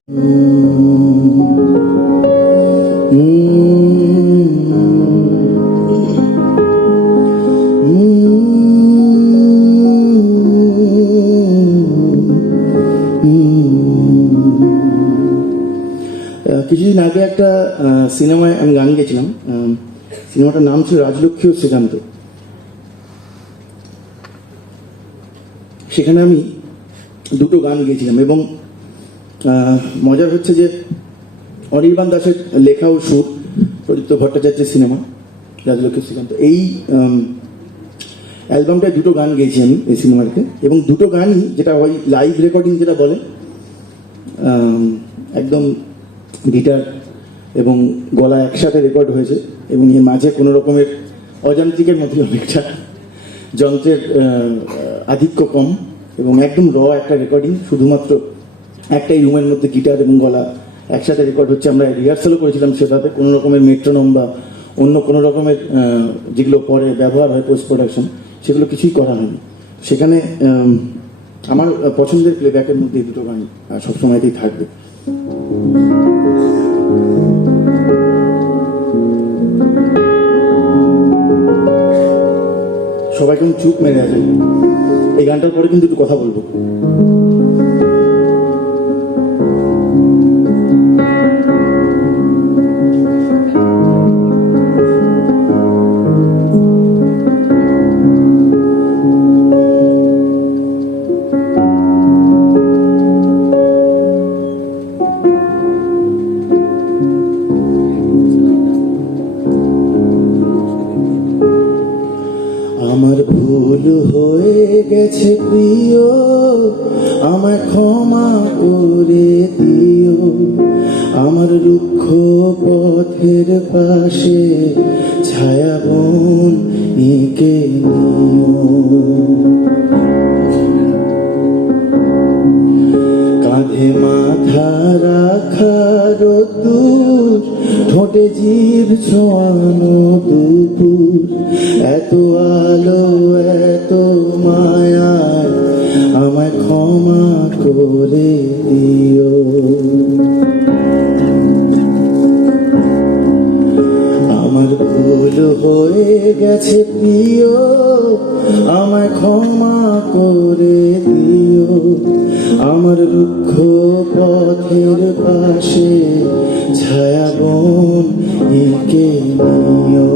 কিছুদিন আগে একটা সিনেমায় আমি গান গেছিলাম। সিনেমাটার নাম ছিল রাজলক্ষ্মী ও শ্রীকান্ত। সেখানে আমি দুটো গান গেয়েছিলাম এবং মজার হচ্ছে যে অনির্বাণ দাসের লেখা ও সুর, প্রদীপ্ত ভট্টাচার্যের সিনেমা রাজলক্ষ্মী শ্রীকান্ত। এই অ্যালবামটায় দুটো গান গেয়েছি আমি এই সিনেমাতে, এবং দুটো গানই যেটা ওই লাইভ রেকর্ডিং যেটা বলে, একদম গিটার এবং গলা একসাথে রেকর্ড হয়েছে, এবং এর মাঝে কোনো রকমের অযান্ত্রিকের মধ্যে অনেকটা যন্ত্রের আধিক্য কম, এবং একদম একটা রেকর্ডিং, শুধুমাত্র একটাই রুমের মধ্যে গিটার এবং গলা একসাথে রেকর্ড হচ্ছে। আমরা রিহার্সালও করেছিলাম সেভাবে, কোনো রকমের মেট্রোনম বা অন্য কোনো রকমের যেগুলো পরে ব্যবহার হয় পোস্ট প্রোডাকশন, সেগুলো কিছুই করা হয়নি সেখানে। আমার পছন্দের প্লেব্যাকের মধ্যে এই দুটো গান সবসময়তেই থাকবে। সবাই কেমন চুপ মেরে আছে। এই গানটার পরে কিন্তু একটু কথা বলবো। আমার ভুল হয়ে গেছে প্রিয়, আমায় ক্ষমা করে দিও। আমার রুক্ষ পথের পাশে ছায়াবন এঁকে নিও। কাঁধে মাথা রাখার দূর, ঠোঁটে জিভ ছোঁয়ানো দুপুর, এত আলো এত মায়া আমায় ক্ষমা করে দিও। আমার ভুল হয়ে গেছে প্রিয়, আমায় ক্ষমা করে দিও। আমার রুক্ষ পথের পাশে ছায়াবন এঁকে নিও।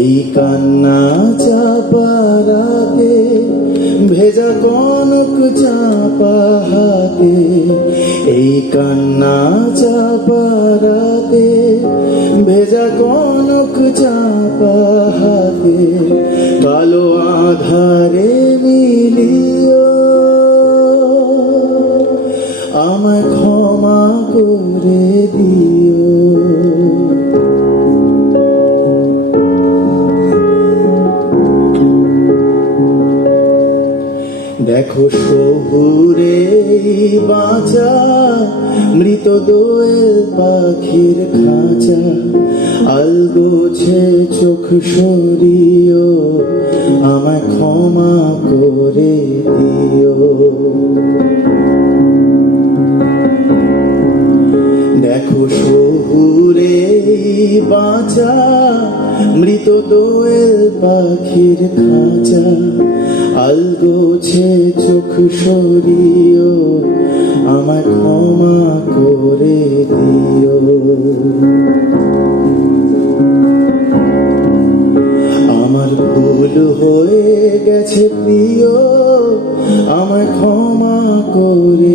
এই কান্না চাপার আগে, ভেজা কনক চাপা হাতে। এই কান্না চাপার আগে, ভেজা কনক চাপা হাতে। কালো আধারে মিলিও, আমায় ক্ষমা করে দিও। দেখো শহুরে বাঁচা মৃত দোয়েল পাখির খাঁচা, আলগোছে চোখ সরিও, আমায় ক্ষমা করে দিও। দেখো শহুরে বাঁচা মৃত দোয়েল পাখির খাঁচা, আলগোছে চোখ সরিও, আমায় ক্ষমা করে দিও। আমার ভুল হয়ে গেছে প্রিয়, আমায় ক্ষমা করে